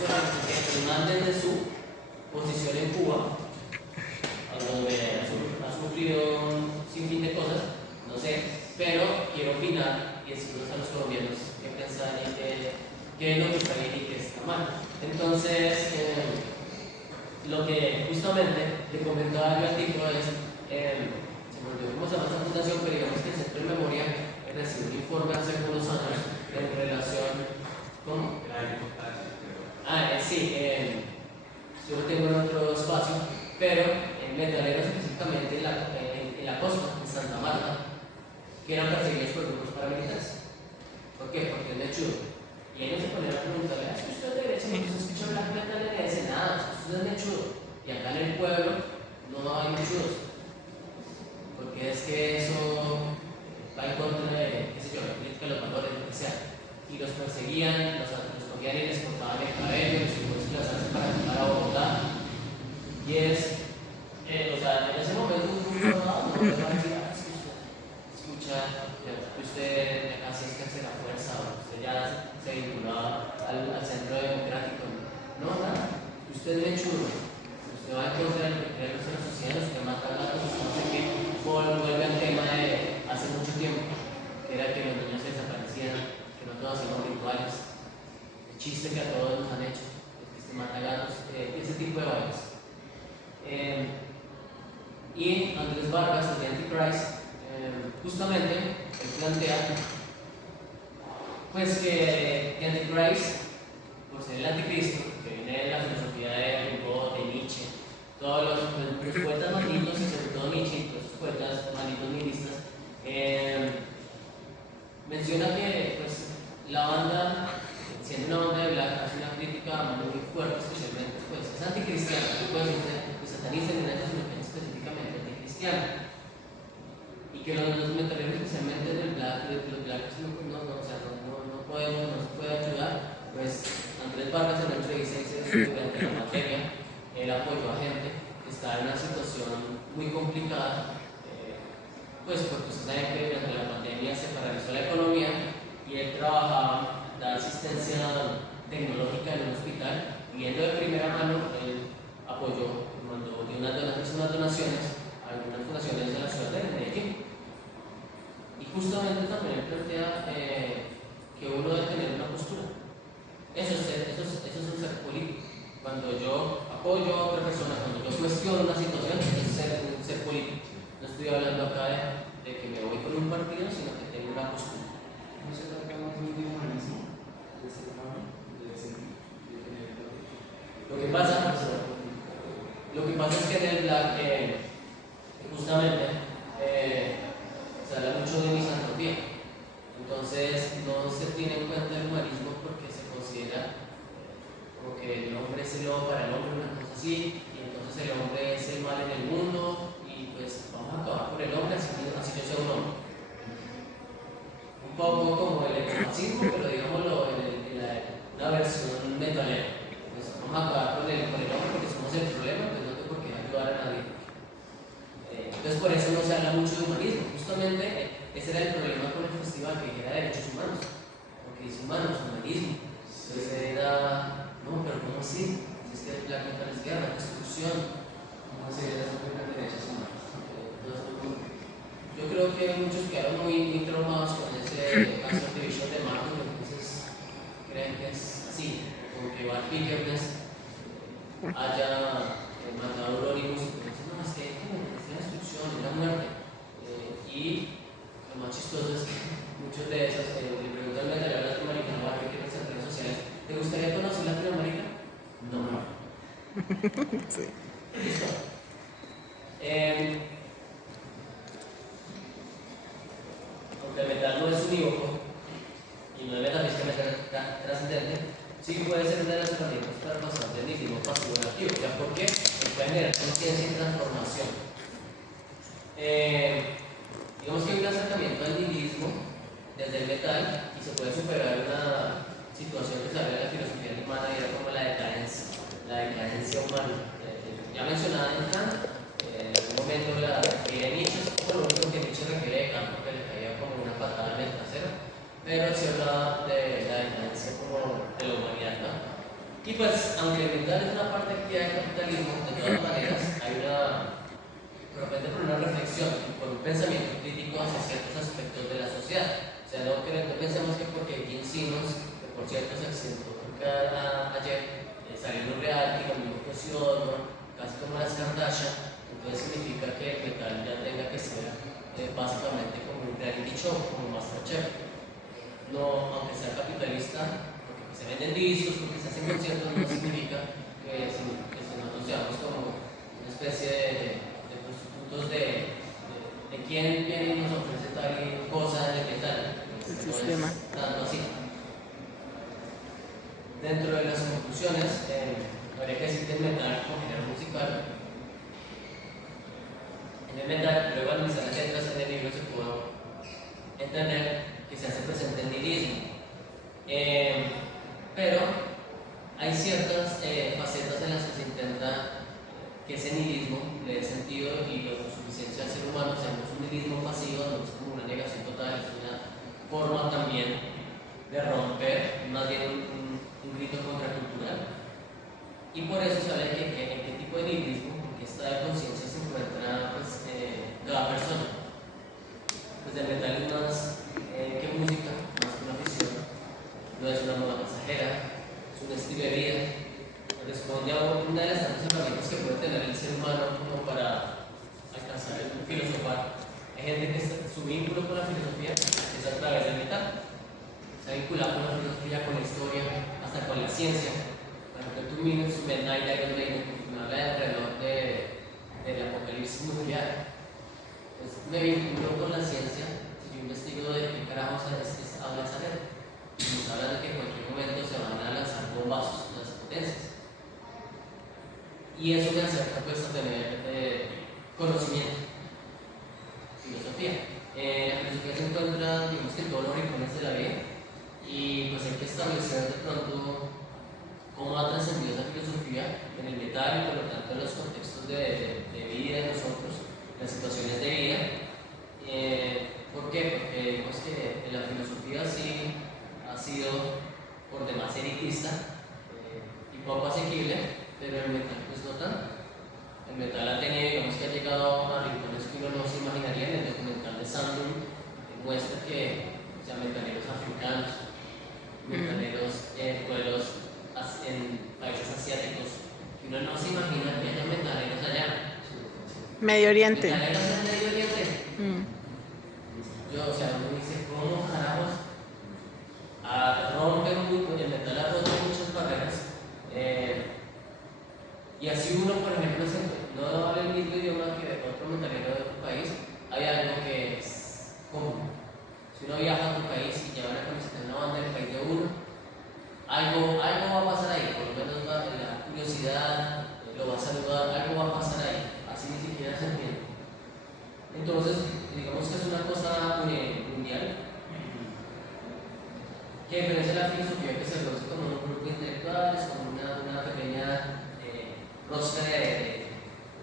Venezuela, que el man desde su posición en Cuba, donde ha sufrido un sinfín de cosas, no sé, pero quiero opinar y decirles a los colombianos qué pensar y qué es lo que está bien y qué está mal. Entonces, lo que justamente le comentaba yo al tipo es, se me olvidó cómo se llama esta fundación, pero digamos que el Centro de Memoria recibió un informe hace algunos años en relación con... sí, yo lo tengo en otro espacio, pero en metaleros específicamente en la costa, en Santa Marta, que eran perseguidos por grupos paramilitares. ¿Por qué? Porque es mechudo. Y ellos se ponían a preguntarle, ¿es que usted es de derecha? No se escucha hablar metal y le dice nada, usted es mechudo. Y acá en el pueblo no hay mechudos. Porque es que eso va en contra de, qué sé yo, la política de los valores, lo que sea. Y los perseguían, los cogían y les cortaban el cabello, les se las hacen para llegar a Bogotá. Y es, o sea, en ese momento un grupo no les va a decir, escucha, que usted así es que hace la fuerza, o usted ya se vinculaba al centro democrático. No, nada, usted es mechudo, usted va en contra de lo que cree la sociedad, usted mata gatos, usted no sé qué. Vuelve al tema de hace mucho tiempo, que era que los niños se desaparecían, que no todos hacemos rituales, el chiste que a todos nos han hecho, es que se mata gatos, ese tipo de vainas. Y Andrés Vargas, el de Antichrist, justamente él plantea pues que Antichrist, por ser el anticristo, que viene de la filosofía de Foucault, de Nietzsche, todos los poetas malditos y sobre todo Nietzsche, los poetas malditos nihilistas, menciona que pues, la banda, siendo una banda de black, hace una crítica muy fuerte, especialmente pues, es anticristiana, no puede ser de satanista ni nada, sino que es específicamente anticristiana. Y que los metaleros, especialmente del black, de los blacks, no podemos, no se puede ayudar. Pues Andrés Vargas en una entrevista dice que durante la materia él apoyó a gente que estaba en una situación muy complicada, pues porque ustedes saben que durante la pandemia se paralizó la economía y él trabajaba, daba asistencia tecnológica en un hospital, viendo de primera mano, él apoyó, mandó unas donaciones a algunas fundaciones de la ciudad de Medellín. Y justamente también plantea que uno debe tener una postura. Eso es un ser político. Cuando yo apoyo a otra persona, cuando yo cuestiono una situación, eso es un ser político. No estoy hablando acá de que me voy con un partido, sino que tengo una postura. ¿No se trata más de un humanismo? Lo que pasa es que en el black, justamente, se habla mucho de misantropía. Entonces, no se tiene en cuenta el humanismo porque se considera como que el hombre es el lobo para el hombre, una cosa así, y entonces el hombre es el mal en el mundo, y pues vamos a acabar por el hombre, así yo soy un hombre. Un poco como el ecofascismo, pero digámoslo en la versión metalera. Pues vamos a acabar por el hombre porque somos el problema, pues no tengo por qué ayudar a nadie. Entonces por eso no se habla mucho de humanismo. Justamente ese era el problema con el festival, que era derechos humanos. Porque dice humanos, humanismo. Entonces era, no, pero ¿cómo así? Si es que la guerra es guerra, destrucción. ¿Cómo sería eso de derechos humanos? Yo creo que muchos quedaron muy traumados con ese Cancer Division de Martin, entonces creen que es así, como que Val Pickerness haya matado a Euronymous y dicen, no, es que es la destrucción, es la muerte. Y lo más chistoso es que muchos de esos le preguntan al metalero latinoamericano a qué quieren ser redes sociales, ¿te gustaría conocer Latinoamérica? No. Sí. Listo. Aunque el metal no es unívoco y no es metafísicamente trascendente, sí puede ser una de las herramientas para pasar del nihilismo pasivo al activo. ¿Ya por qué? Porque puede generar conciencia y transformación. Digamos que hay un acercamiento al nihilismo desde el metal y se puede superar una situación que se habla de la filosofía alemana y era como la decadencia humana. Ya mencionada en Kant, en algún momento la refiere Nietzsche, es como lo único que Nietzsche refiere de Kant porque le caía como una patada en el trasero, pero se habla de la decadencia como de la humanidad, ¿no? Y Y pues, aunque el metal es una parte activa del capitalismo, de todas maneras, hay una propende por una reflexión y por un pensamiento crítico hacia ciertos aspectos de la sociedad. O sea, no pensemos que porque Gene Simmons, que por cierto se accidentó ayer, salió en un reality, lo mismo que Osbourne, casi como las Kardashian, entonces significa que el metal ya tenga que ser básicamente como un reality show, como Masterchef. No, aunque sea capitalista, porque se venden discos, porque se hacen conciertos, no significa que nosotros seamos como una especie de prostitutos de quién viene y nos ofrece tal cosa de qué tal. El No sistema. es tanto así. Dentro de las conclusiones, habría que decir que el metal como género musical, en el metal, luego al analizar las letras en el libro se pudo entender que se hace presente el nihilismo. Pero hay ciertas facetas en las que se intenta que ese nihilismo le dé sentido y la autosuficiencia al ser humano, o sea, no es un nihilismo pasivo, no es como una negación total, es una forma también de romper, más bien un grito contracultural. Y por eso se habla de en qué tipo de nihilismo, en qué estado de conciencia se encuentra pues, cada persona. Pues el metal es más que música, más que una afición, no es una moda pasajera, es un estilo de vida, responde a una de las tantas herramientas que puede tener el ser humano como para alcanzar el filosofar. Hay gente que su vínculo con la filosofía es a través del metal, se ha vinculado con la filosofía, con la historia, hasta con la ciencia. Por ejemplo, tú miras su Midnight Iron Maiden, me habla del reloj del apocalipsis nuclear. Pues me vinculo con la ciencia, si yo investigo de qué carajos habla esa gente. Nos hablan de que en cualquier momento se van a lanzar bombazos las potencias. Y eso me acerca pues a tener conocimiento, filosofía. La filosofía se encuentra, digamos que en todos los rincones de la vida y pues hay que establecer de pronto cómo ha trascendido esa filosofía en el metal y por lo tanto en los contextos de vida de nosotros, en las situaciones de vida. ¿Por qué? Porque digamos que la filosofía sí ha sido por demás elitista y poco asequible, pero el metal pues no tanto. El metal ha tenido, digamos que ha llegado a rincones que uno no se imaginaría. En el documental de Sandung muestra que, o sea, metaleros africanos, metaleros en pueblos en países asiáticos, que uno no se imagina que haya metaleros allá. Medio Oriente. Metaleros en Medio Oriente. Yo, o sea, uno dice, ¿cómo carajos? El metal ha roto muchas barreras. Y así uno, por ejemplo, no habla el mismo idioma que otro metalero de otro país, hay algo que es común. Si uno viaja a otro país y lleva una camiseta de una banda del país de uno, algo va a pasar ahí, por lo menos la curiosidad lo va a saludar, algo va a pasar ahí, así ni siquiera se entiende. Entonces, digamos que es una cosa mundial, que a diferencia de la filosofía que se reduce como un grupo de intelectuales, como una pequeña rosca de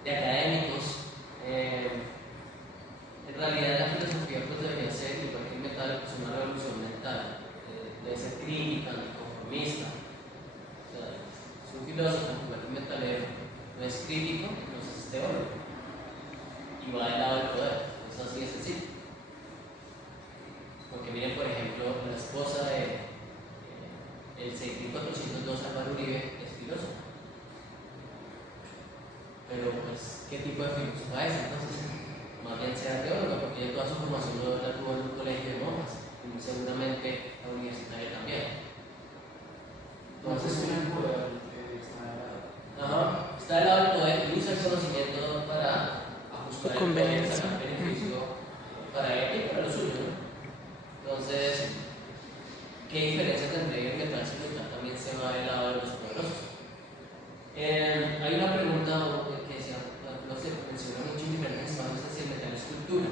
académicos. En realidad la filosofía pues debería ser, igual que el metal, pues una revolución mental, debe ser crítica, anticonformista. O sea, si un filósofo, igual que un metalero, no es crítico, entonces es teórico y va del lado del poder. Es así de sencillo. Porque miren, por ejemplo, la esposa de el 6402 Álvaro Uribe es filósofo. Pero pues, ¿qué tipo de filósofa es entonces? Más bien sea teóloga, porque ella toda su formación la tuvo en un colegio de monjas, y muy seguramente la universitaria también. Entonces, está del lado del poder y usa el conocimiento para ajustar el poder y sacar beneficio para él y para lo suyo, ¿no? Entonces, ¿qué diferencia tendría el metal si el metal también se va del lado de los poderosos? Hay una pregunta que se menciona mucho en diferentes espacios, es si el metal es cultura.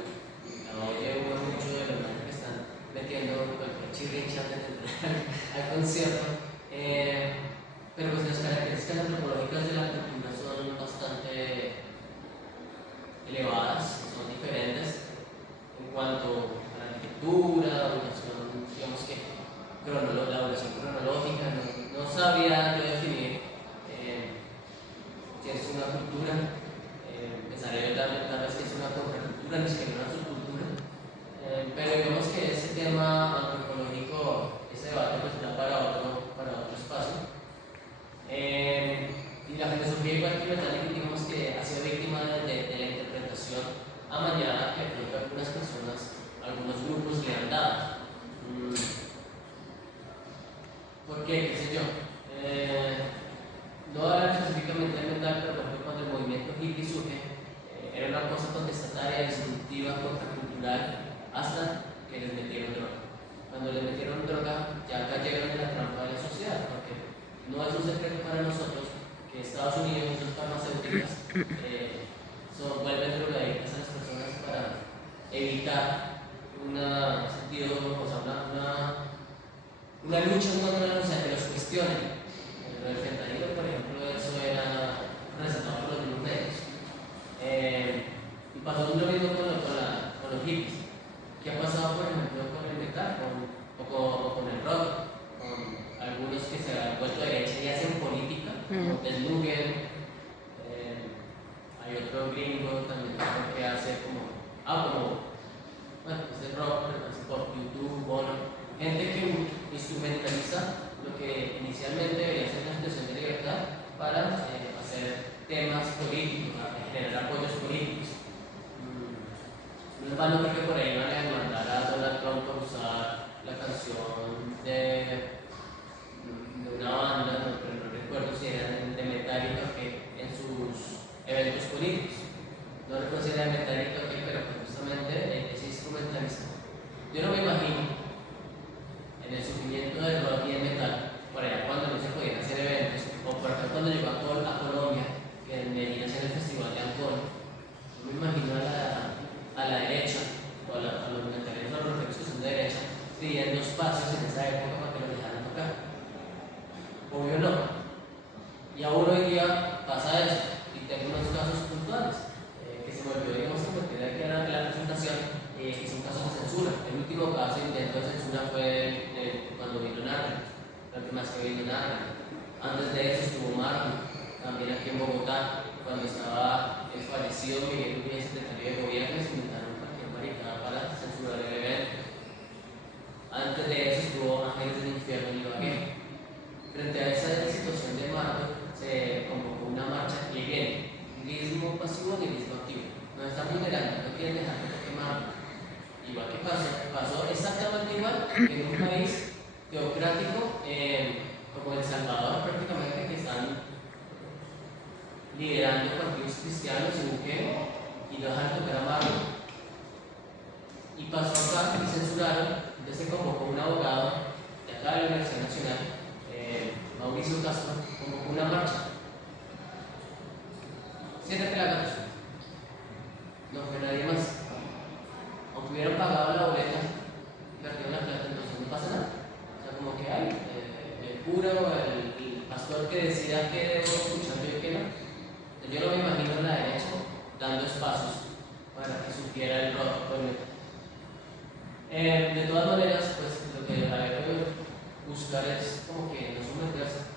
Oye, uno mucho de los que están metiendo cualquier chirrincha antes de entrar al concierto. Pero pues las características antropológicas de la cultura son bastante elevadas, son diferentes en cuanto a la arquitectura, ubicación, digamos que la evaluación cronológica, no sabía yo definir una cultura, pensaré yo tal vez que es una contracultura, ni siquiera una subcultura, pero digamos que ese tema antropológico, ese debate pues da para otro espacio. Y la filosofía igual que metálica, digamos que ha sido víctima de la interpretación amañada que de pronto algunas personas, algunos grupos le han dado. ¿Por qué? ¿Qué sé yo? No voy a hablar específicamente de metal, pero por ejemplo cuando el movimiento hippie surge, era una cosa contestataria, disruptiva, contracultural, hasta que les metieron droga. Cuando les metieron droga, ya cayeron en la trampa de la sociedad, porque no es un secreto para nosotros que Estados Unidos y sus farmacéuticas vuelven drogadictas a las personas para evitar una lucha en contra de la sociedad que los cuestionen. El fentanilo, por ejemplo, eso era recetado por los mismos médicos. Y pasó lo mismo con los hippies. ¿Qué ha pasado, por ejemplo, con el metal o con el rock? Con algunos que se han vuelto a derecha y hacen política, como Ted Nugent, hay otro gringo también que hace como es el rock, pero hace pop, YouTube, Bono, gente que instrumentaliza lo que inicialmente debería ser una expresión de libertad para hacer temas políticos, para generar apoyos políticos. No es vano porque por ahí van a demandar a Donald Trump por usar la canción de una banda, pero no recuerdo si era de Metallica, que en sus eventos políticos. No recuerdo si era de Metallica, pero justamente es instrumentalista. Yo no me imagino en el surgimiento del rock y el metal, por allá cuando no se podían hacer eventos, o por acá cuando llegó a Colombia, que en Medellín hacían el festival de alcohol. Yo me imagino a la derecha, o a los metaleros, a los rockeros que son de derecha, pidiendo espacios en esa época para que los dejaran tocar. Obvio no. Y aún hoy día pasa eso, y tengo unos casos puntuales, que se volvió, digamos, a partir de que era la presentación, hizo un caso de censura. El último caso de intento de censura fue cuando vino Narnia, la última vez que vino Narnia. Antes de eso estuvo Marco, también aquí en Bogotá, cuando estaba el fallecido Miguel Uribe, secretario de gobierno, se inventaron cualquier maricada para censurar el evento. Antes de eso estuvo Ángeles del Infierno en Ibagué. Frente a esa situación de Marco, se convocó una marcha que viene, nihilismo pasivo, nihilismo activo. Nos están vulnerando, no quieren dejar que toque Marco. Igual que pasó exactamente igual en un país teocrático como El Salvador, prácticamente, que están liderando partidos cristianos y Bukele y no dejan tocar a Marco. Y pasó acá y censuraron, entonces se convocó un abogado de acá de la Universidad Nacional, Mauricio Castro, convocó una marcha. 7 pelagatos. No fue nadie más. Aunque hubieran pagado la boleta y perdieron la plata, entonces no pasa nada. O sea, como que hay el cura o el pastor que decida qué debo escuchar yo y qué no. Entonces, yo no me imagino a la derecha dando espacios para que supiera el rock o el metal. De todas maneras, pues lo que hay que buscar es como que no someterse,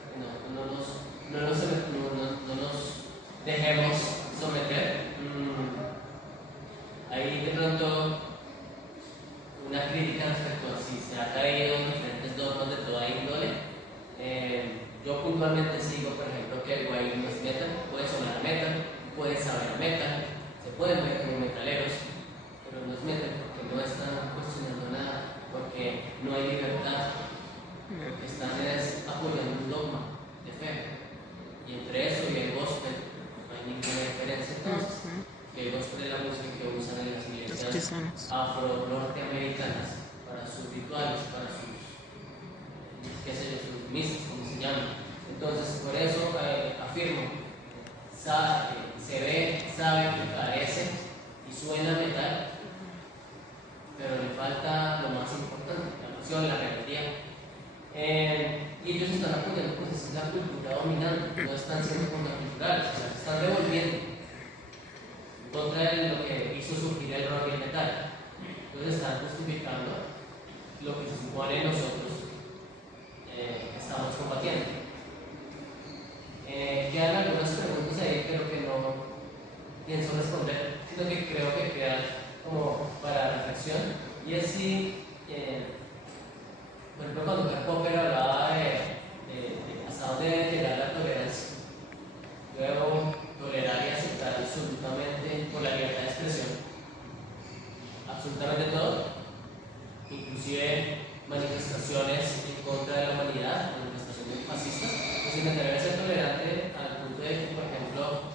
no nos dejemos someter. Hay de pronto una crítica respecto a si se ha caído en diferentes dogmas de toda índole. Yo puntualmente sigo, por ejemplo, que el guay no es metal, puede sonar metal, puede saber metal, se pueden ver como metaleros, pero no es metal porque no están cuestionando nada, porque no hay libertad, porque están apoyando un dogma de fe. Y entre eso y el gospel no hay ninguna diferencia entonces. Que el gospel es la música que usan en las iglesias afro-norteamericanas para sus rituales, para sus, sus misas, como se llaman. Entonces, por eso afirmo, se ve, sabe que parece y suena metal, pero le falta lo más importante, la emoción, la rebeldía. Y ellos están apoyando pues esa es la cultura dominante, no están siendo contraculturales, o sea, se están devolviendo en contra de lo que hizo surgir el rock y el metal. Entonces están justificando lo que se supone nosotros estamos combatiendo. Quedan algunas preguntas ahí, pero que si el metal debe ser tolerante al punto de que, por ejemplo,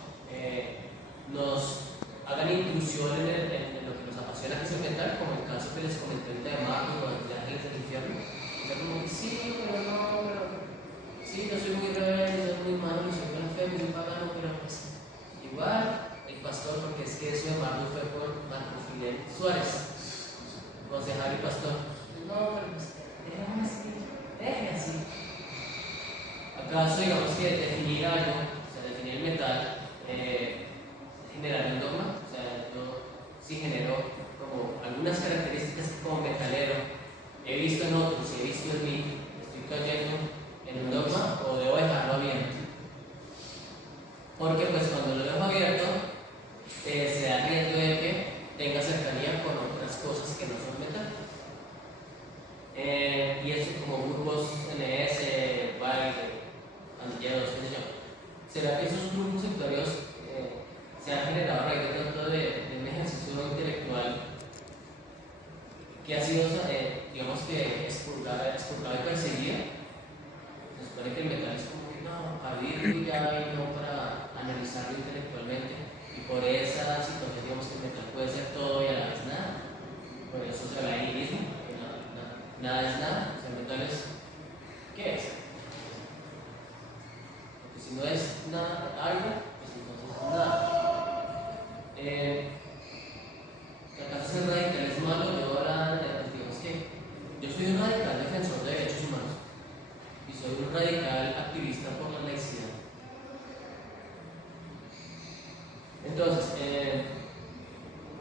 nos hagan intrusión en lo que nos apasiona, que es el metal, como el caso que les comenté de Marco con los Ángeles del Infierno. O sea, como que sí, pero no, pero sí, yo soy muy rebelde, soy muy malo, soy blasfemo, muy pagano, pero pues igual el pastor, porque es que eso de Marco fue por Marco Fidel Suárez, concejal y pastor. No, pero pues déjame así, déjame así. ¿Acaso digamos que definir algo, o sea, definir el metal, generar un dogma? O sea, yo sí genero como algunas características que como metalero he visto en otros y he visto en mí, estoy cayendo en un dogma o debo dejarlo abierto. Porque pues cuando lo dejo abierto, se da riesgo de que tenga cercanía con otras cosas que no son metal. Y eso como grupos NS, Baile, Antilleros, qué sé yo. ¿Será que esos grupos sectorios se han generado a raíz de tanto de un ejercicio intelectual que ha sido, digamos que, expurgado y perseguido? Se supone que el metal es como que no, para vivirlo ya y no para analizarlo intelectualmente. Y por esa situación, digamos que el metal puede ser todo y a la vez nada. Por eso se habla de nihilismo, que nada es nada. O sea, el metal es, ¿qué es? Porque si no es nada, algo, pues entonces es nada. ¿Acaso ser radical es malo? Yo ahora, pues digamos que yo soy un radical defensor de derechos humanos y soy un radical activista por la laicidad. Entonces,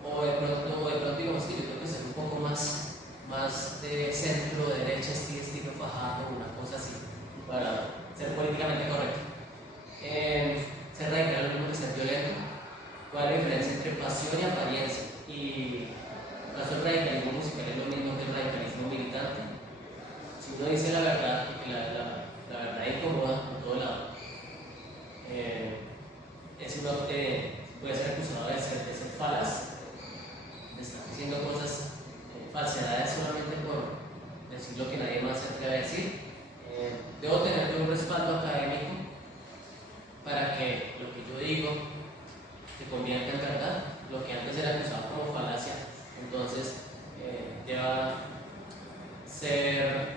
o de pronto digamos que yo creo que ser un poco más de centro, derecha, estilo Fajardo, una cosa así, para ser políticamente correcto. Ser radical es lo mismo que ser violento. ¿Cuál es la diferencia entre pasión y apariencia? Y acaso el radicalismo musical es lo mismo que el radicalismo militante. Si uno dice la verdad, y que la verdad incomoda por todo lado, es uno puede ser acusado de ser falaz, de estar diciendo cosas, falsedades solamente por decir lo que nadie más se atreve a decir. Debo tener un respaldo académico para que lo que yo digo se convierta en verdad. Lo que antes era acusado como falacia, entonces deba ser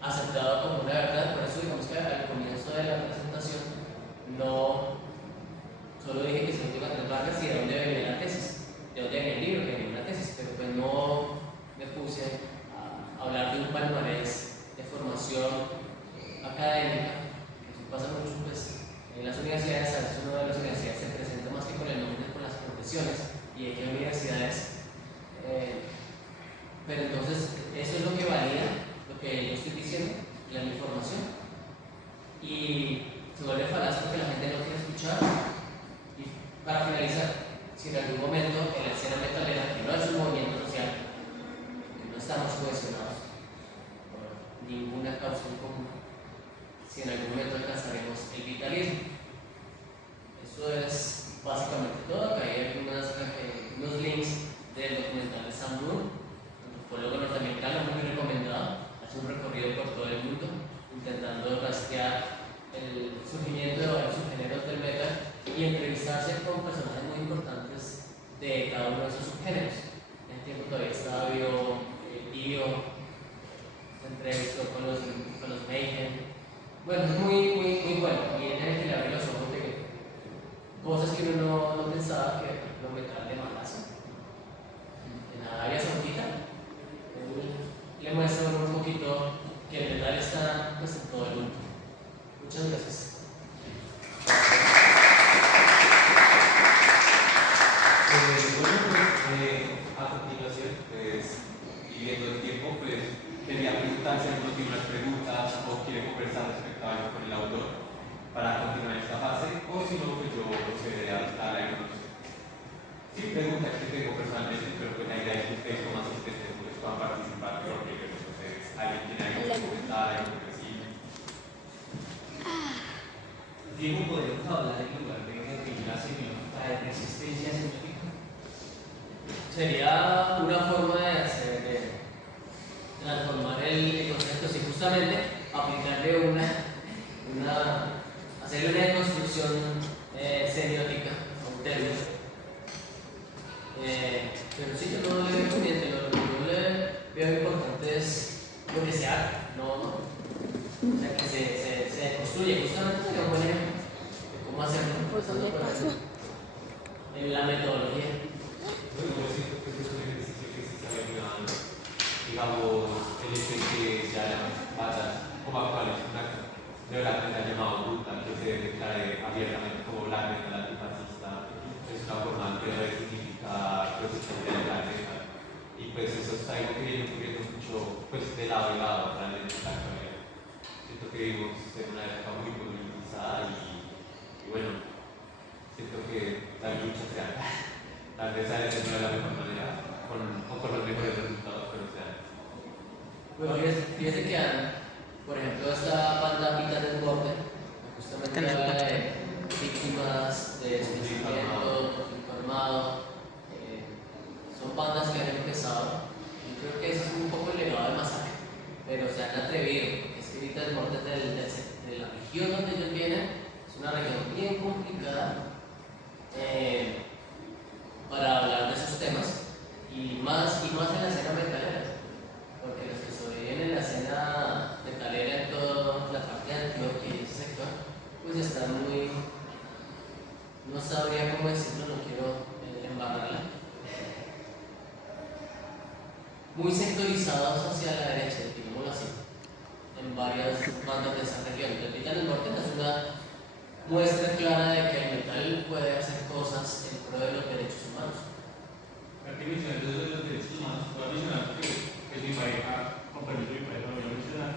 aceptado como una verdad. Por eso digamos que al comienzo de la presentación no solo dije que se lo Andrés Vargas y de dónde venía la tesis, de dónde venía el libro, que venía una tesis, pero pues no me puse a hablar de un palmarés de formación académica. Eso pasa mucho pues en las universidades. A veces uno de las universidades se presenta más que con el nombre, con las profesiones, y hay que universidades, pero entonces eso es lo que valida lo que yo estoy diciendo, la información, y se vuelve falaz porque la gente no quiere escuchar. Y para finalizar, si en algún momento en la escena metalera, que no es un movimiento social, que no estamos cohesionados por ninguna causa en común, si en algún momento alcanzaremos el vitalismo. Eso es básicamente todo. Acá hay unos links del documental de Sam Moore, antropólogo norteamericano, muy recomendado. Hace un recorrido por todo el mundo intentando rastrear el surgimiento de varios subgéneros del metal y entrevistarse con personajes muy importantes de cada uno de esos subgéneros. En el tiempo todavía estaba vivo Dio, se entrevistó con los Mayhem. Bueno, es muy bueno, y es el que le abre los ojos de cosas que uno no pensaba que lo metal de malazo. En la área Sonquita, le muestra un poquito que el metal está pues, en todo el mundo. Muchas gracias. A continuación, pues, y viendo el tiempo, pues, quería preguntar si alguno tiene unas preguntas o quiere conversar respecto a algo con el autor para continuar esta fase, o si no, pues yo procederé a la introducción. Sí, preguntas que tengo personalmente, pero pues la idea es que ustedes como asistentes pues, puedan participar, porque entonces alguien tiene algo que comentar, algo que decir. Diego, ¿podríamos hablar en lugar de una semiótica de resistencia semiótica? Sería una forma de transformar el concepto, si justamente aplicar darle hacerle una deconstrucción semiótica a un término. Pero sí, yo no le veo inconveniente, lo que yo le veo importante es lo que se haga, no. O sea, que se construye, justamente sería un buen ejemplo de cómo hacerlo. Pues, ¿dónde pasó? En la metodología. Bueno, yo siento que es un ejercicio que sí se va ayudando. Digamos, el hecho de que se hayan bandas como actuales, una de la que se ha llamado Brutal, que se declare abiertamente como black metal antifascista, es una forma de resignificar pues esta idea de black metal. Y pues eso está algo que viene ocurriendo mucho pues de lado y lado realmente en la actualidad. Siento que vivimos en una época muy politizada y bueno, siento que la lucha se haga. Tal vez a veces no es la mejor manera, o con los mejores resultados, pero se haga. Bueno, fíjese que, por ejemplo, esta banda Pita del Borde, justamente habla de víctimas de desplazamiento, informado. Son bandas que han empezado. Yo creo que eso es un poco el legado del masacre, pero se han atrevido, porque es que Pita del Borde de la región donde ellos vienen, es una región bien complicada para hablar de esos temas, y más en la escena metalera, porque los que sobreviven en la escena metalera en toda la parte de Antioquia y ese sector, pues están muy, no sabría cómo decirlo, no quiero embarrarla, muy sectorizados hacia la derecha, digámoslo así, en varias bandas de esa región. El Pita del Norte es una muestra clara de que el metal puede hacer cosas en pro de los derechos humanos. Aquí mencionando eso de los derechos humanos, voy a mencionar que es mi pareja, con permiso de mi pareja, lo voy a mencionar.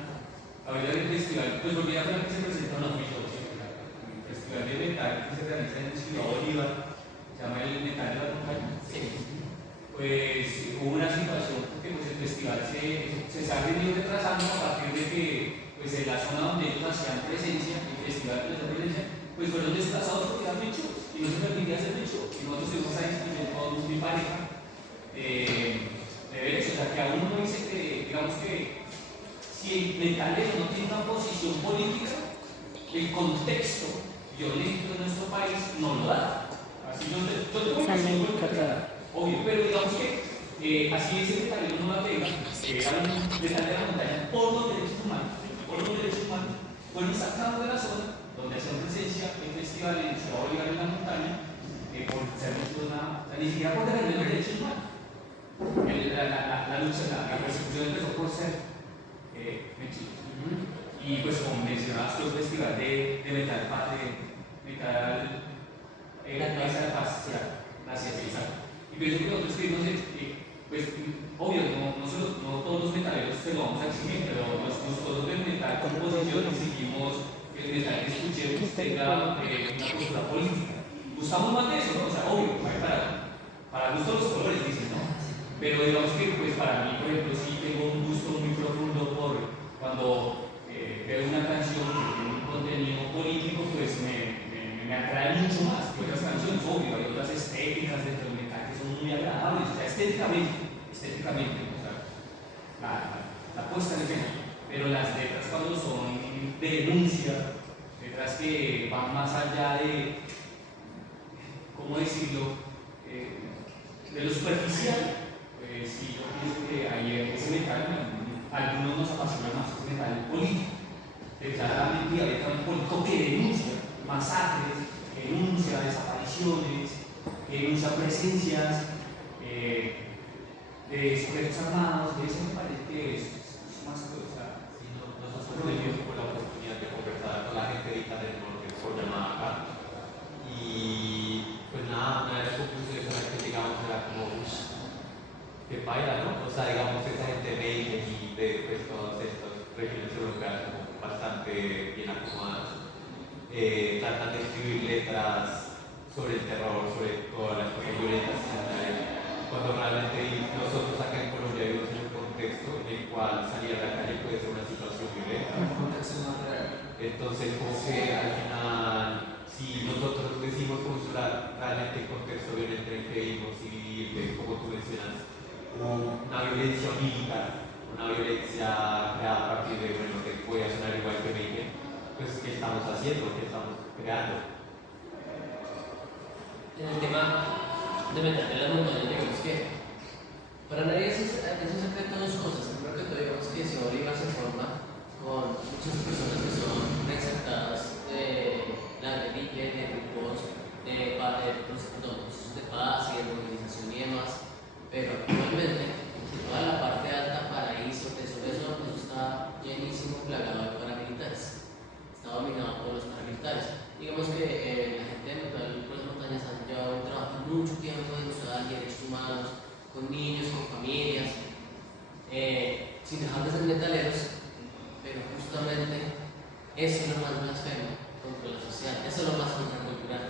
Ahorita en el festival, pues volví a ver que se presenta una oficina, el festival de metal que se realiza en Ciudad Bolívar, se llama el Metal de la Montaña. Sí. Pues hubo una situación porque pues, el festival se ha venido retrasando a partir de que pues, en la zona donde ellos hacían presencia, el festival de esa presencia, pues fueron desplazados porque eran hechos y no se permitía hacer hecho. Y nosotros tuvimos ahí con mi pareja de derecho, o sea que aún no dice que, digamos que si el metalero no tiene una posición política, el contexto violento de nuestro país no lo da. Así yo te voy a decir, obvio, pero digamos que así ese metalero no la pega, era un metal de la montaña por los derechos humanos, fueron sacados de la zona donde hacían presencia en festival en Ciudad Bolívar en la montaña, por ser una, ni siquiera por defender los derechos humanos. La lucha, la persecución empezó por ser mechillos. Y pues como mencionabas tú, el festival de metal Plaza de Paz, gracias, exacto. Y pienso que nosotros queremos, pues obvio, no todos los metaleros se lo vamos a exigir, pero nosotros del metal como posición exigimos que el metal que escuchemos tenga una postura política. Buscamos más de eso, ¿no? O sea, obvio, para gusto los colores, dicen, ¿no? Pero digamos que pues para mí, por ejemplo, sí tengo un gusto muy profundo por cuando veo una canción que tiene un contenido político, pues me atrae mucho más que otras canciones, obvio, hay otras estéticas dentro del metal que son muy agradables, o sea, estéticamente, o sea, la puesta en escena, pero las letras cuando son de denuncia, letras que van más allá de, ¿cómo decirlo?, de lo superficial. Sí, yo pienso que ahí ese metal, algunos nos apasiona más ese metal político, claramente abiertamente político que denuncia masacres, que denuncia desapariciones, que denuncia presencias de sujetos armados. De eso me parece que es más cosa. Sí, nosotros tuvimos la oportunidad de conversar con la gente de Ita del Norte por llamada acá. Y pues nada, una de las conclusiones a las que llegamos era como, que baila, ¿no? O sea, digamos, esa gente de y de pues, todas estas regiones europeas como bastante bien acomodadas, tratan de escribir letras sobre el terror, sobre todas las cosas violentas, cuando realmente nosotros acá en Colombia vivimos en un contexto en el cual salir a la calle puede ser una situación violenta. Entonces, como que al final, si nosotros decimos cómo es realmente el contexto violento en el que vivimos y como tú mencionas, una violencia militar, una violencia creada a partir de, bueno, que puede sonar igual que me haciendo, qué estamos creando. En el tema de meter en las montañas, digamos que para nadie es un secreto dos cosas. Primero que todo, digamos que si Bolívar se forma con muchas personas que son reinsertadas de la guerrilla, de grupos procesos de paz y de movilización y demás, pero actualmente toda la parte alta, paraíso, eso está llenísimo, plagado de paramilitares. Está dominado por los paramilitares. Digamos que la gente de las montañas han llevado un trabajo mucho tiempo de buscar derechos humanos, con niños, con familias, sin dejar de ser metaleros, pero justamente eso es lo más blasfemo contra la sociedad, eso es lo más contracultural,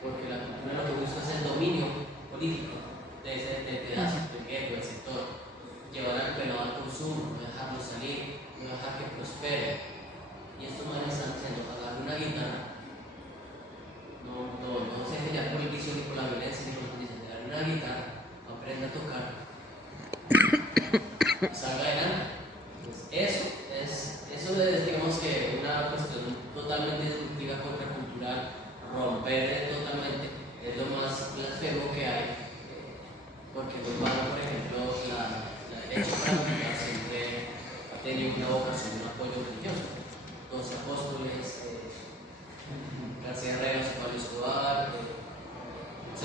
porque la cultura lo que busca es el dominio político del pedazo, del gueto, del sector, llevar al pelado al consumo, no dejarlo salir, no dejar que prospere. Y estos manes están diciendo, agarrar una guitarra, no se deje llevar por el vicio ni por la violencia ni por la condición, agarrar una guitarra, aprenda a tocar, salga adelante. Pues eso es, digamos que una cuestión totalmente disruptiva, contracultural, romper totalmente, es lo más blasfemo que hay, porque el urbano, por ejemplo, la derecha práctica siempre ha tenido una vocación, un apoyo religioso. Los apóstoles, García Herrera, Pablo Escobar, etc.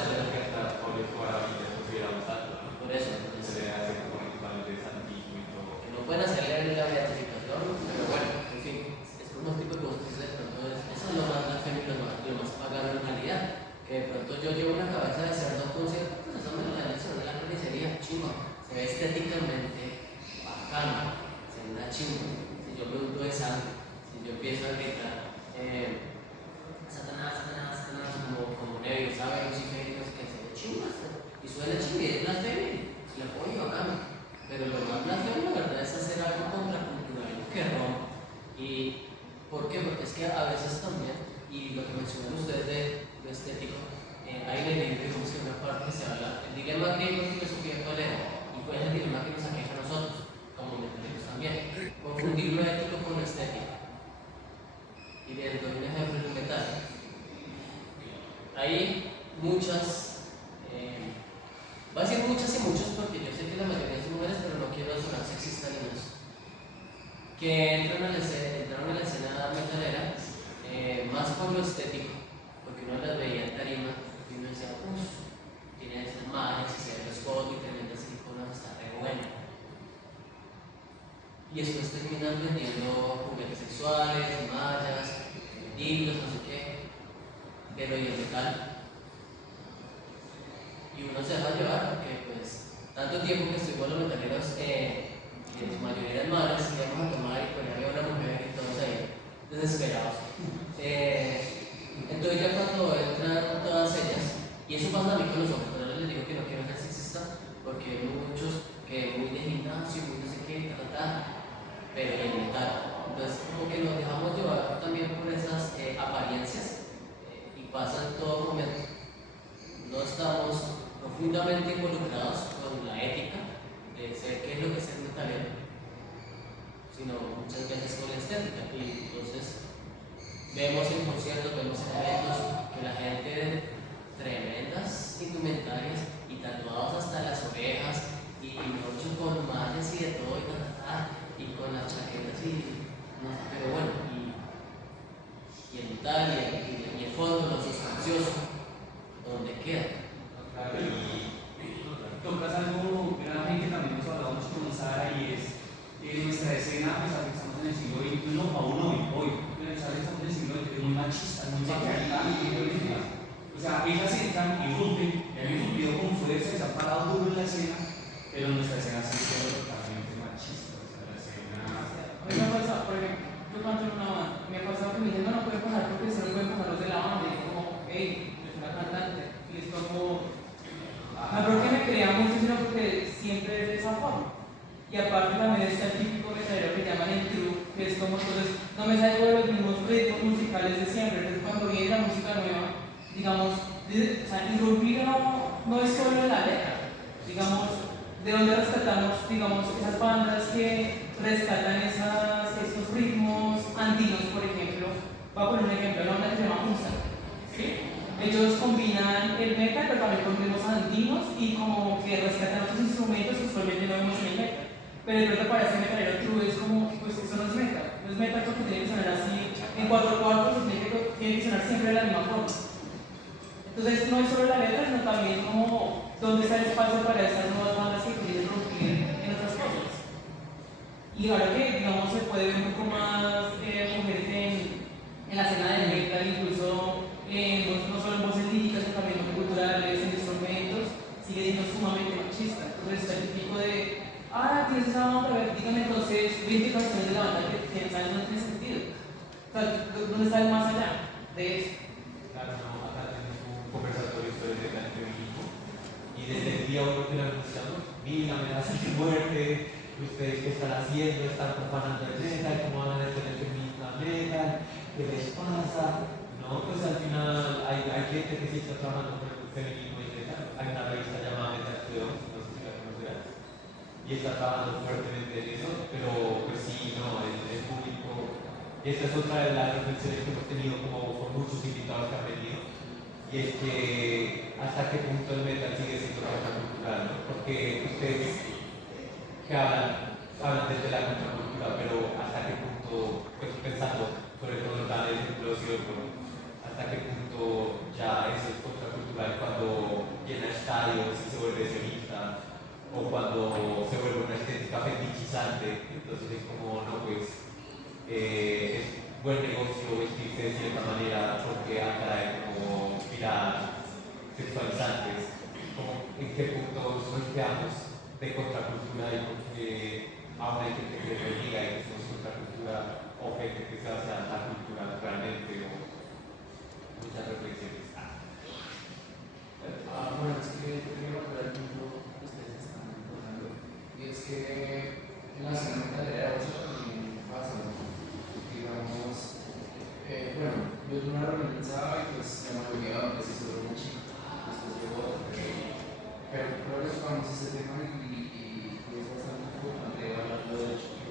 Por eso ahora mismo es considerado santo, ¿no? Por eso, Se le hace como ritual de santísimo y todo. que no pueden hacerle la beatificación, pero bueno, en fin, es por un tipo de cosas que de pronto eso es lo más blasfemo y lo más pagano en realidad, que de pronto yo llevo una cabeza de cerdo con cierto, pues eso me lo dan de la carnicería, chimba, se ve estéticamente bacano, se ve una chimba, si yo me unto de sangre, si yo empiezo a gritar, Satanás, Satanás, Satanás, como Neville, ¿sabe? Lucifer y no sé qué, se ve chimba, y suena chimba y es blasfemo, se le pone bacano. Pero lo más blasfemo, la verdad, es hacer algo contracultural que rompa. ¿Y por qué? Porque es que a veces también, y lo que mencionan ustedes de lo estético, hay en el libro, digamos que en una parte se habla, el dilema griego de filosofía cuál era, y cuál es el dilema que nos aqueja a nosotros, como metaleros también, confundir lo ético con lo estético. Y les doy un ejemplo en un metal. Hay muchas, voy a decir muchas y muchos porque yo sé que la mayoría son mujeres, pero no quiero sonar sexista ni nada, que entraron a la escena metalera más por lo estético, porque uno las veía en tarima y uno decía, uff, tiene esas manos y se ve los spot y tremendas iconos, está re bueno. Y después terminan vendiendo juguetes sexuales, mallas, dildos, no sé qué, pero y el metal. Y uno se deja llevar porque, pues, tanto tiempo que estoy con los metaleros, en su mayoría eran malas, íbamos a tomar y pues había una mujer y todos ahí desesperados. Entonces, ya cuando entran todas ellas, y eso pasa a mí con los hombres, pero les digo que no quiero ser sexista porque hay muchos que muy de gimnasio, muy no sé qué, pero en metal. Entonces, como que nos dejamos llevar también por esas apariencias y pasa en todo momento. No estamos profundamente involucrados con la ética de ser qué es lo que es ser metalero, sino muchas veces con la estética. Y entonces, vemos en conciertos, vemos en eventos que la gente de tremendas indumentarias y tatuados hasta las orejas y mucho con mallas y de todo y con las chaquetas y no, pero bueno, y el metal y el fondo, lo sustancioso, donde queda. Tocas algo grave que también nos hablaba mucho con Sara y es nuestra escena, pues que estamos en el siglo XXI, aún hoy, pero estamos en el siglo XXI, es muy machista, muy patriarcal, muy violenta. O sea, ellas entran, irrumpen, han irrumpido con fuerza, se han parado duro en la escena, pero nuestra escena sigue siendo totalmente machista. O sea, la escena. A mí me ha pasado, por ejemplo, yo canto en una banda, me ha pasado que me dicen, no pueden pasar porque se no pueden pasar los de la banda, y yo como, hey, yo soy una cantante, y es como, no creo que me crea mucho, sino porque siempre es de esa forma. Y aparte también está el típico metalero que llaman el true, que es como, entonces, no me salgo de los mismos ritmos musicales de siempre, entonces cuando viene la música nueva, digamos, o sea, irrumpir no es solo en la letra, digamos, de donde rescatamos, digamos, esas bandas que rescatan esos ritmos andinos, por ejemplo. Voy a poner un metal, pero también con ritmos andinos y como que rescatan otros instrumentos que usualmente no vemos en el metal. Pero de pronto para este metalero true es como, pues eso no es metal. No es metal porque tiene que sonar así en 4/4, tiene que sonar siempre de la misma forma. Entonces no es solo la letra, sino también como dónde está el espacio para estas nuevas bandas que quieren romper en otras cosas. Y ahora que, digamos, se puede ver un poco más mujeres en la escena del metal, incluso no solo en voces líricas, sino también en culturales, en instrumentos, sigue siendo sumamente machista. Entonces está el típico de, tienes esa banda, a ver, dígame entonces 20 canciones de la banda que tienes, no tiene sentido. O sea, ¿dónde está el más allá de eso? Claro, no, acá tenemos un conversatorio sobre el feminismo y desde el día uno que lo anunciamos, mira, amenazas de muerte, ustedes qué están haciendo, están profanando el metal, cómo van a meter el feminismo al metal, qué les pasa. No, pues al final hay gente que sí está trabajando con el feminismo y metal. Hay una revista llamada Metal Studios, no sé si la conocerás, y está trabajando fuertemente en eso, pero pues sí, no, el público. Y esta es otra de las reflexiones que hemos tenido como con muchos invitados que han venido, y es que hasta qué punto el metal sigue siendo contracultural, ¿no? Porque ustedes que hablan desde la contracultura, pero hasta qué punto, pues pensando sobre todo en el ejemplo de hasta qué punto ya eso es contracultural cuando llena estadios y se vuelve sionista, o cuando se vuelve una estética fetichizante. Entonces es como, no, pues es buen negocio vestirse de cierta manera porque atrae como miradas sexualizantes. Como, ¿en qué punto nos quedamos de contracultura y porque aún hay gente que reniega y que somos contracultura, o gente que se hace a la cultura realmente, o muchas reflexiones? Bueno, es que yo quería volver al punto que ustedes están tocando, y es que en la escena metalera eso también pasa, ¿no? Digamos, bueno, yo tuve una reunión en sábado y pues la mayoría de hombres y solo una chica, después llegó otra, pero creo que tocamos ese tema y es bastante importante hablarlo de hecho,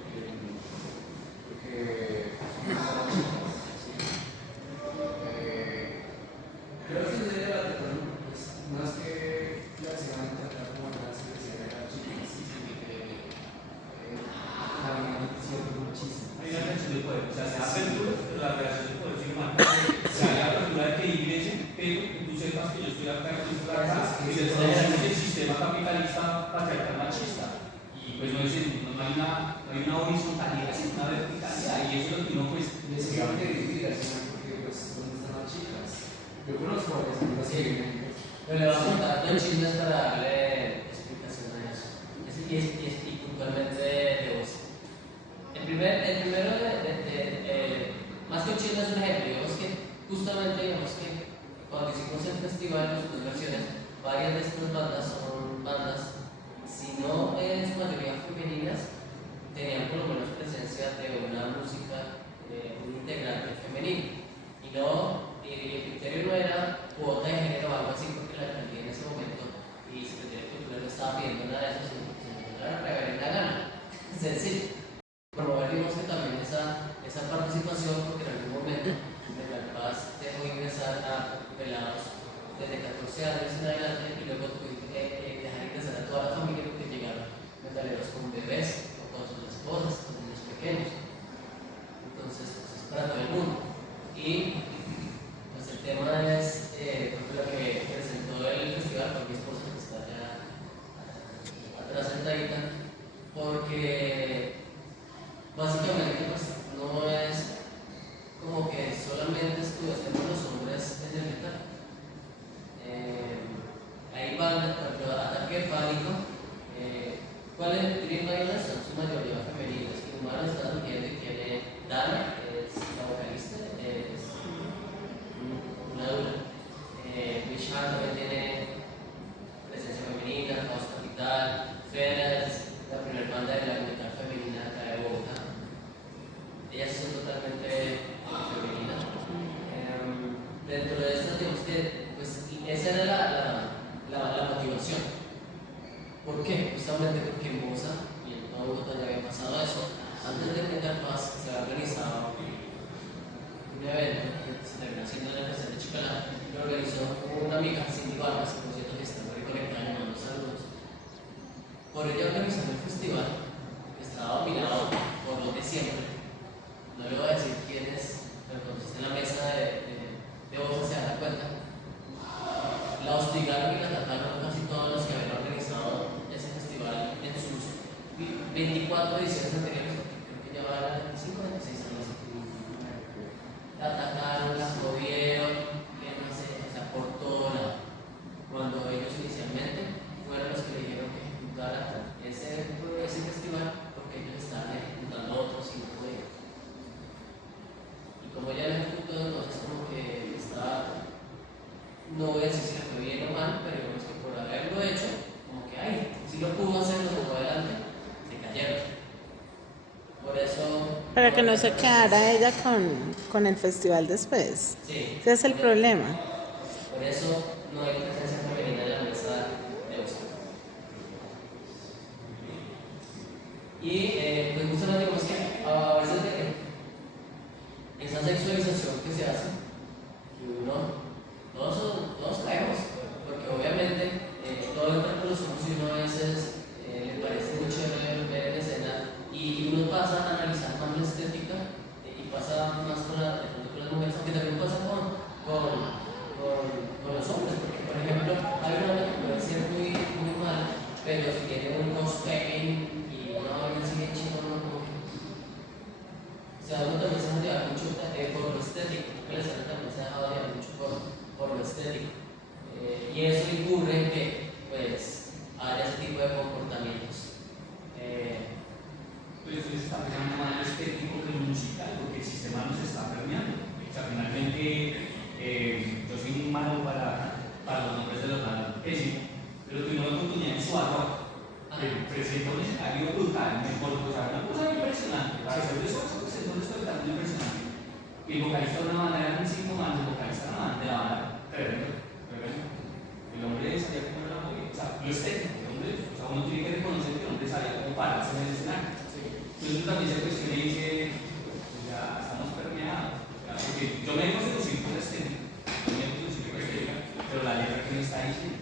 porque son las chicas, ¿sí? Creo que ese debate, pues, no es que la acción tratar como la especial de las chicas, sino que también cierto machismo. Hay una relación de poder, o sea, se apertura, pero la relación de poder sigue marcada. O sea, hay apertura de que ingresen, pero que tú sepas que yo estoy acá, que tú estás acá, y se traduce el sistema capitalista patriarcal machista. Y pues no hay una horizontalidad, sino una verticalidad, y eso es lo que uno pues. Necesitamente dividir al final, porque pues, ¿dónde están las chicas? Yo conozco a varias amigas que vienen. Pero le voy a contar dos chismes para darle explicación a eso. Y puntualmente de voz. El primero, más que un chisme, es un ejemplo. Digamos que, justamente, cuando hicimos el festival, las dos versiones, varias de estas bandas son bandas, si no en su mayoría femeninas, tenían por lo menos presencia de una música, un integrante femenino. Y el criterio no era cuota de género o algo así, porque la alcaldía en ese momento y Secretaría de Cultura no estaba pidiendo nada de eso, sino que se encontrara a regalar la gana. Sencillo. Promover, digamos que también esa participación, porque en algún momento Metal Paz dejó ingresar a pelados desde 14 años en adelante y luego dejar ingresar a toda la familia porque llegaron metaleros con bebés o con sus esposas, con niños pequeños. Entonces, pues es para todo el mundo. Y pues el tema es, lo que presentó el festival con mi esposa, que está ya atrás sentadita, porque básicamente pues no es como que solamente estemos los hombres en el metal. Hay bandas, por ejemplo, Ataque Pánico. ¿Cuáles Green Bandas son su mayoría femeninas? Que Humano está surgiendo y tiene Dana, es la vocalista, es una dura. Michelle también tiene presencia femenina, Caos Capital, Fera es la primera banda de la metal femenina acá de Bogotá. Ellas son totalmente femeninas. Dentro de estas, digamos que pues, esa era la motivación. ¿Por qué? Justamente porque en Moza y en toda Bogotá ya había pasado eso. Antes de Metal Paz se había organizado un evento que se terminó haciendo en la Festival de Chicalá, lo organizó una amiga, Cindy Vargas, como siento que está muy conectada, le mando saludos. Por ella organizando el festival, que estaba dominado por los de siempre. No le voy a decir quién es, pero cuando esté en la mesa de voces se dará cuenta. La hostigaron y la atacaron casi todos los que habían organizado ese festival en sus 24 ediciones anteriores, creo que llevaban 25 o 26 años. La atacaron, la jodieron, que no sé, o sea, por todo lado. Cuando ellos inicialmente fueron los que le dijeron que ejecutara ese festival, porque ellos estaban ejecutando otros y no podían. Y como ya lo ejecutó, entonces como que está, no voy a decir si le fue bien o mal, pero digamos que por haberlo hecho, como que ay, si lo pudo hacer, lo sacó adelante, se cayeron. Por eso. Para que no se quedara ella con el festival después. Sí. Ese es el problema. Por eso no hay presencia femenina en la mesa de opción. Y pues justamente digamos que a veces de esa sexualización que se hace, que todos caemos, porque obviamente todo entra por los ojos y uno a veces le parece muy chévere ver en escena y uno pasa a analizar más la estética y pasa más con las mujeres, aunque también pasa con los hombres, porque por ejemplo hay una obra que puede ser muy mala, pero si tiene un cosplay y una obra así de chico, se da uno también se deja llevar mucho por lo estético, porque la escena también se ha dejado llevar mucho por lo estético, y eso incurre en que pues haya ese tipo de comportamientos. Pues se está pegando más lo estético que lo musical, porque el sistema nos está permeando. O sea, finalmente, yo soy muy malo para los nombres de los bandos, pésimo, pero tuve una oportunidad en Suárez, presentó un escenario brutal, mejor, o sea, una cosa impresionante. Para hacer eso, presentó un espectáculo impresionante. Y el vocalista de una banda eran 5 manos, el vocalista de la banda, tremendo. El hombre sabía cómo era la movida, o sea, lo estético, el hombre, o sea, uno tiene que reconocer que el hombre sabía cómo pararse en el escenario. Entonces también se cuestiona y dice, pues ya estamos permeados, porque yo me dejo seducir por la estética, pero la letra que me está diciendo.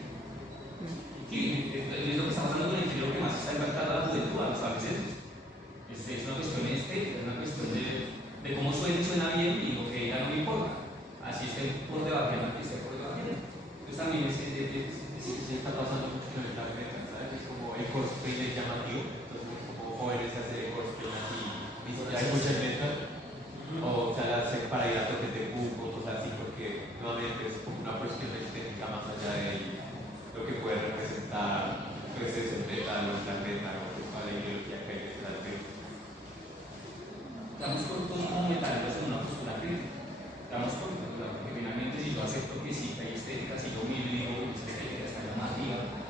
Y es lo que está pasando con el género que más está impactando a la juventud, a los adolescentes. Es una cuestión estética, es una cuestión de cómo suena bien y lo que diga no me importa. Así esté por debajo de la que esté por debajo. Entonces también Sí, está pasando mucho con el black metal, ¿sabes? Es como el cosplay es llamativo, entonces como jóvenes se hacen cosplay así, y hay mucha metal, o sea, para ir a toques de pub, cosas así, porque nuevamente es como una cuestión estética más allá de lo que puede representar, pues es el metal o el black metal, o pues, la ideología que hay detrás de eso. Damos cortos como metaleros en una postura crítica. Damos cortos, porque finalmente si yo acepto que sí hay estética, si yo miro y digo, esta estética está llamativa,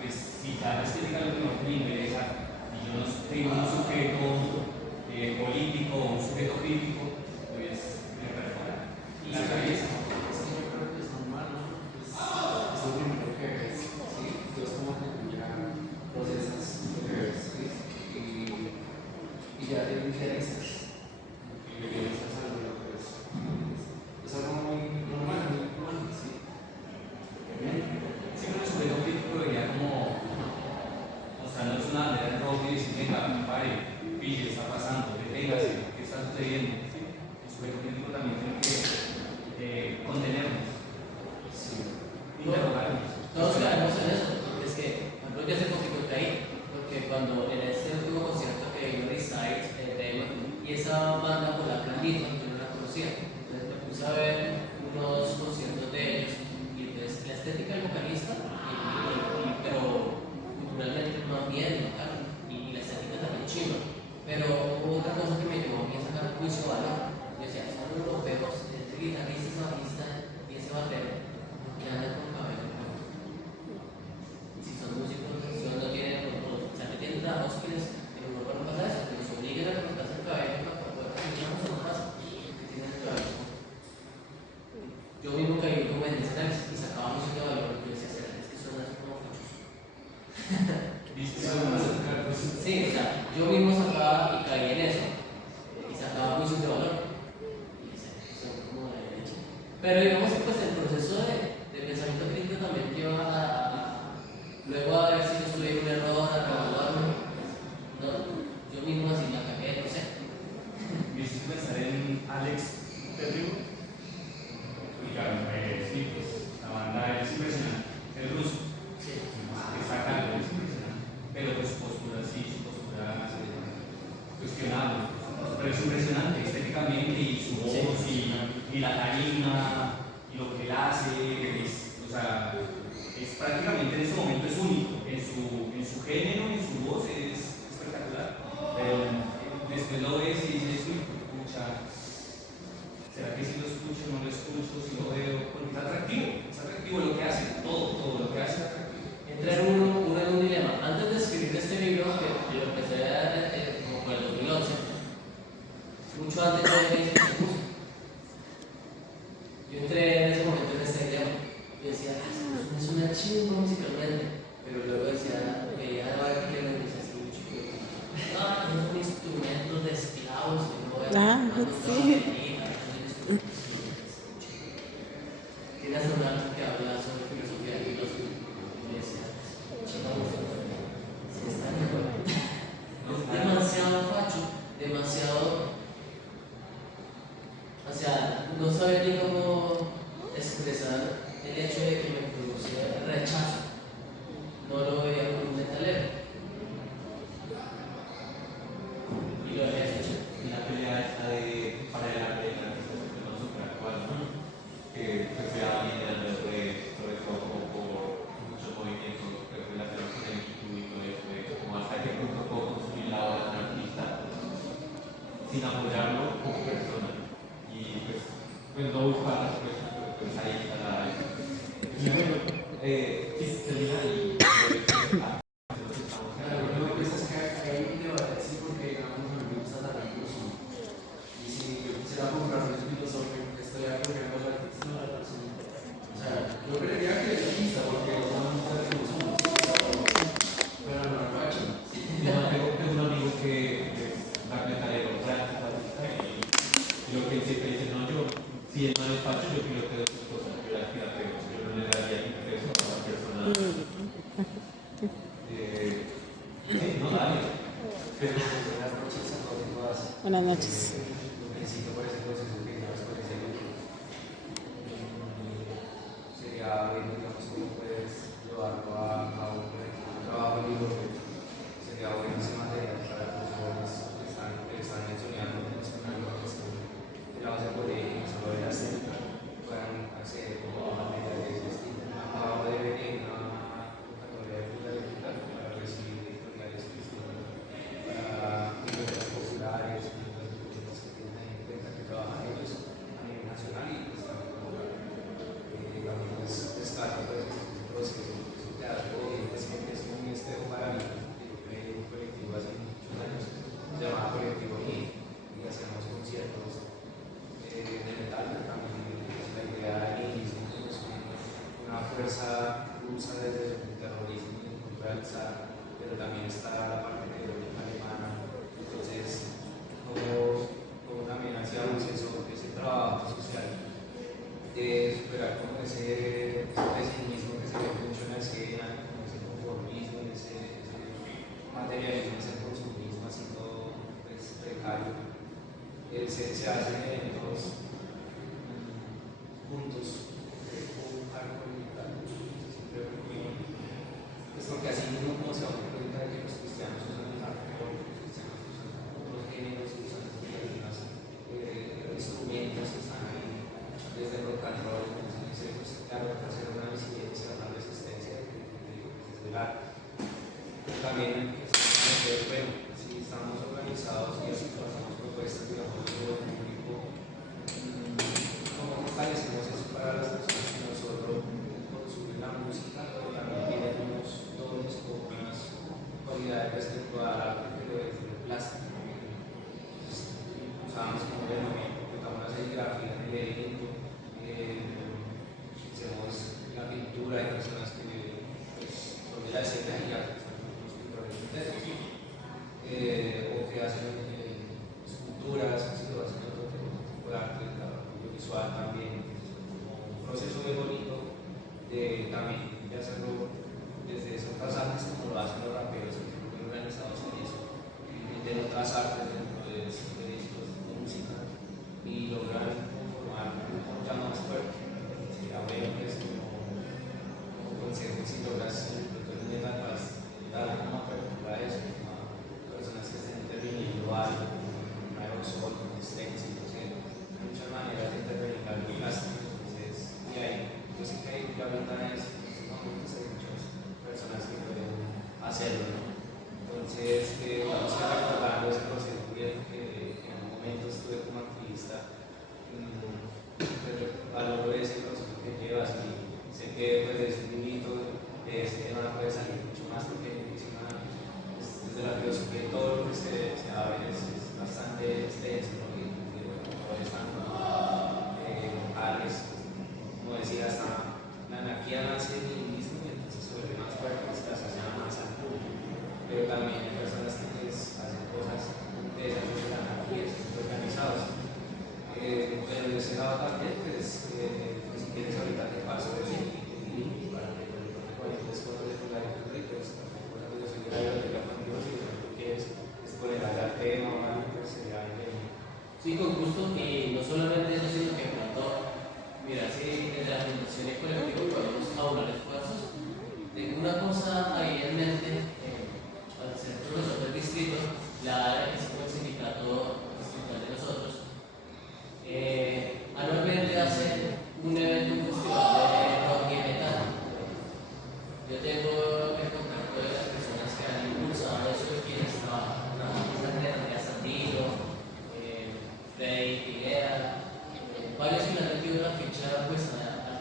pues si ya la estética es lo que no me interesa, y yo no tengo un sujeto político o un sujeto crítico, pues me perfora la cabeza. Es que yo creo que es normal, ¿no? Es lo primero que ves, ¿sí? Dios como que tú ya procesas lo que ves, ¿sí? Y ya te diferencias. Y diferencias algo de lo que ves. Es algo muy normal, muy humano, ¿sí? Siempre el sujeto crítico debería como mostrarnos una bandera en rojo y decir, venga, pare, pille, está pasando, deténgase, ¿qué está sucediendo? El sujeto crítico también tiene que contenernos, interrogarnos. Todos caemos en eso, porque es que, por ejemplo, yo hace poquito caí, porque cuando en este último concierto que vino Reside, y esa banda por la Candida, yo no la conocía, entonces me puse a ver unos conciertos de ellos, y entonces la estética del vocalista, pero culturalmente más bien local, y la estética también chino, pero hubo otra cosa que me llevó a mí a sacar un juicio de valor, yo decía, son europeos, este guitarrista, ese bajista y ese batero, que andan con cabello. Si son músicos, si no tienen, o sea, que tienen trabajos que en Europa no pasa eso, que los obliguen a cortarse el cabello para poder conseguir una no pasa, que tienen el cabello. Yo mismo caí como en escenarios y sacaba música de valor, y yo decía, es que suena así como muchos. Sí, o sea, yo mismo sacaba y caí en eso, y sacaba música de valor, y decía, son como de la derecha. Pero digamos que pues el proceso de pensamiento crítico también Y claro, sí, pues la banda es impresionante. El ruso. Sí. Está calmo, es impresionante. Pero pues su postura, sí, su postura cuestionable. Pero es impresionante estéticamente y su voz y la tarima y lo que él hace. O sea, es prácticamente en este momento es único. En su género, en su voz es espectacular. Pero después lo ves y dices, uy, escucha. ¿Será que si lo escucho, no lo escucho, si lo veo? Porque es atractivo lo que hace, todo lo que hace es atractivo. Entra uno en un dilema. Antes de escribir este libro, que lo empecé como por el 2011, mucho antes yo había visto esta música. Yo entré en ese momento en este dilema. Yo decía, es una chingada musicalmente. Pero luego decía, veía a varios que me decía así, chico, no, son instrumentos de esclavos, que no voy a sí. Tiene hasta un arte que habla sobre filosofía y iglesia. Se está es demasiado facho, demasiado. O sea, no sabe ni cómo expresar el hecho de que me produce rechazo. No lo veía como un metalero. Y lo había hecho. Y la pelea esta de para el arte de la artista no super actual, que se daba liderando sobre todo por muchos movimientos, que fue la televisión de YouTube y todo eso, de como hasta qué punto puedo consumir la obra de un artista sin apoyarlo como persona. Y pues no buscar pues ahí está la. Y bueno, sí, termina y. Claro, lo que pasa es que hay un debate así porque, digamos, a mí me gusta la inclusión. Y si yo quisiera comprar un filosófico que estoy apoyando al artista, no a la persona. O sea, yo creería que es artista porque no me gusta el consumo. Pero no lo he hecho. Tengo un amigo que es metalero, y lo que él siempre dice, no, yo, si él no es facho, yo creo que sus cosas, yo las pirateo, yo no le daría ni peso a la persona. No, dale. Pero, Buenas noches a todos y todas. Buenas noches. Felicito por ese proceso que llevas por ese libro. Sería bueno, digamos, cómo puedes llevarlo a cabo, por ejemplo, un trabajo en libro. Sería bueno ese material para los jóvenes que están soñando en la cuestión de la base política, solo de la escénica, puedan acceder a material de ese estilo. Acabo de venir a una convocatoria de pluralidad para recibir editoriales que son para bibliotecas populares, bibliotecas que tienen en cuenta que trabajan ellos a nivel nacional y pues también local. Digamos, pues, descarto pues, ese proceso de algo y es un espejo para mí. Yo creé un colectivo hace muchos años, se llamaba Colectivo I, y hacemos conciertos de metal, pero también pues, la idea del nihilismo es una fuerza rusa desde el terrorismo y el punto de alzar, pero también está la parte alemana. Entonces, como también hacía ese trabajo social de superar como ese pesimismo que se ve mucho en la escena, como ese conformismo, ese materialismo, ese consumismo así todo pues, precario. Se hacen eventos juntos, con alcohol y tal, siempre muy pues porque así mismo como se da cuenta de que los cristianos usan el alcohol, los cristianos usan otros géneros, usan algunos instrumentos que están ahí desde el rock and roll, entonces pues, claro, hacer una incidencia, una resistencia desde el arte. Pero también, bueno, si estamos organizados y así pasamos propuestas, digamos, de lo público, ¿cómo fortalecemos eso para las personas que no solo consumen la música, pero también tienen unos dones o unas cualidades respecto al arte, pero desde el plástico? Usamos como el contamos la serigrafía en el evento, hacemos la pintura, hay personas que pues, son de la escena y hacen unos pintores sintéticos, o que hacen esculturas, así lo hacen otro tipo de arte, audiovisual también, como un proceso de bonito también de hacerlo desde otras artes como lo hacen los raperos que son muy organizados en eso, y de otras artes dentro de discos de música y logran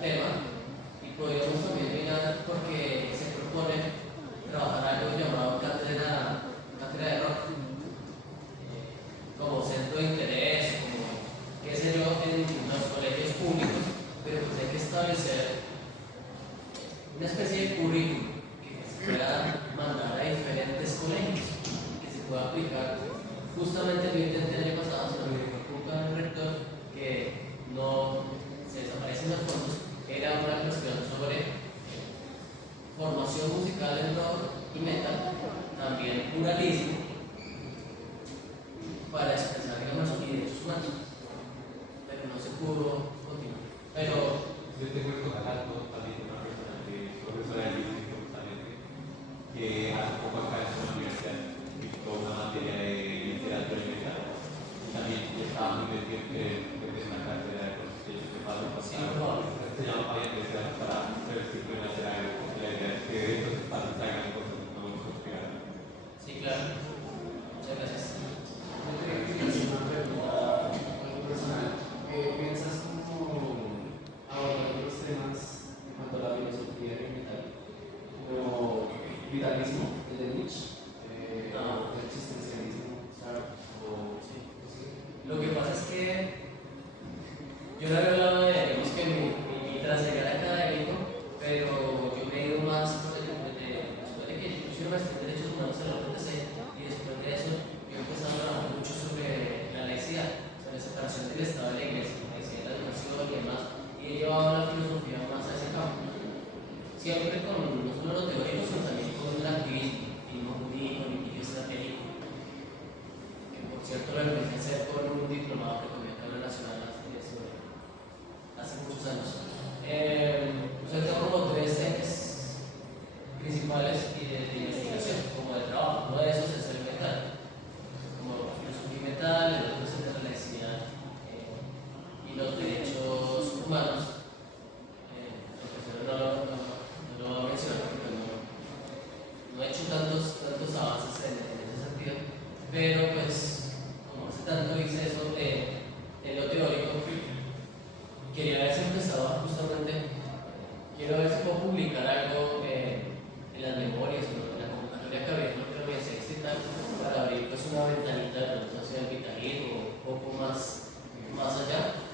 tema y podríamos también mirar porque se propone trabajar algo llamado cátedra de rock, como centro de interés, como qué sé yo, en los colegios públicos, pero pues hay que establecer una especie de currículum que se pueda mandar a diferentes colegios, que se pueda aplicar. Justamente yo intenté el año pasado, se lo dijo el rector, que no se desaparecen los fondos, era una cuestión sobre formación musical en rock y metal, también pluralismo, para expresar, digamos, los derechos humanos, pero no se pudo continuar. Pero yo tengo el contacto también de una persona que es profesora de lírica justamente, que hace poco acá en la universidad dictó una materia de literatura y metal, y también estaba muy pendiente de una cátedra de constitución de Pablo Pascal, se llama Fabián Becerra, para ver si pueden hacer algo, porque la idea es que de estos espacios traigan cosas que no vamos a pegar. sí, claro. Muchas gracias. Yo quería que te una pregunta algo personal. ¿Piensas cómo abordar los temas en cuanto a la filosofía y el metal? Como vitalismo, el de Nietzsche, No. el existencialismo, Sartre, o Sí. sí. Lo que pasa es que yo no había hablado de, digamos que mi trasegar académico, pero yo me he ido más por el después de que yo hice una maestría en Derechos Humanos en la UTC, y después de eso yo empecé a hablar mucho sobre la laicidad, sobre la separación del Estado de la Iglesia, la laicidad de la educación y demás, y he llevado la filosofía más a ese campo. Siempre con no solo lo teórico, sino también con el activismo, y no jurídico ni estratégico, que por cierto lo empecé a hacer con un diplomado que tomé acá en la Nacional hace muchos años. Pues tengo como tres ejes principales de investigación, como de trabajo. Uno de esos es el metal, como la filosofía metal, el otro es el de la laicidad y los derechos humanos. El profesor no lo va a mencionar porque no he hecho tantos avances en ese sentido, pero pues como hace tanto hice eso en lo teórico, quería ver si empezaba justamente, quiero ver si puedo publicar algo en las memorias o en la convocatoria que abrí en la universidad y tal, para abrir pues una ventanita de pronto hacia el vitalismo un poco más allá.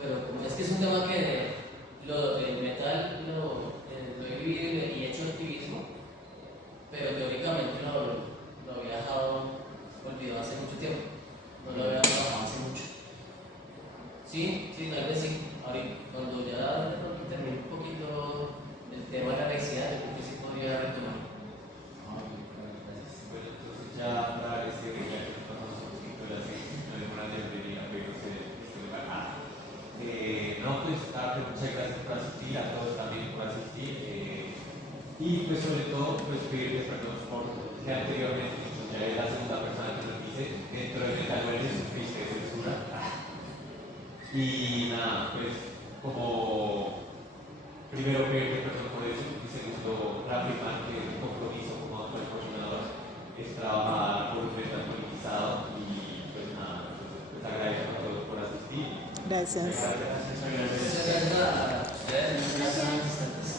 Pero como es que es un tema que el metal lo he vivido y he hecho activismo, pero teóricamente lo había dejado olvidado hace mucho tiempo, no lo había trabajado hace mucho. Sí, tal vez sí. Ahorita, cuando ya termine un poquito el tema de la laicidad, yo creo que sí podría retomar. Bueno, entonces ya para este día que pasamos un poquito de la sección de una librería, pero se lugar. No, pues Carlos, muchas gracias por asistir, a todos también por asistir. Y pues sobre todo, pues pedirles perdón por que anteriormente, pues, ya es la segunda persona que lo dice, dentro del metal sufriste de censura. Y nada, pues como primero pedirle perdón por eso, y segundo, reafirmar que el compromiso como actual coordinador es trabajar por un metal politizado y pues nada, pues agradezco a todos por asistir. Gracias. Muchas gracias a ustedes, muchas gracias a los asistentes.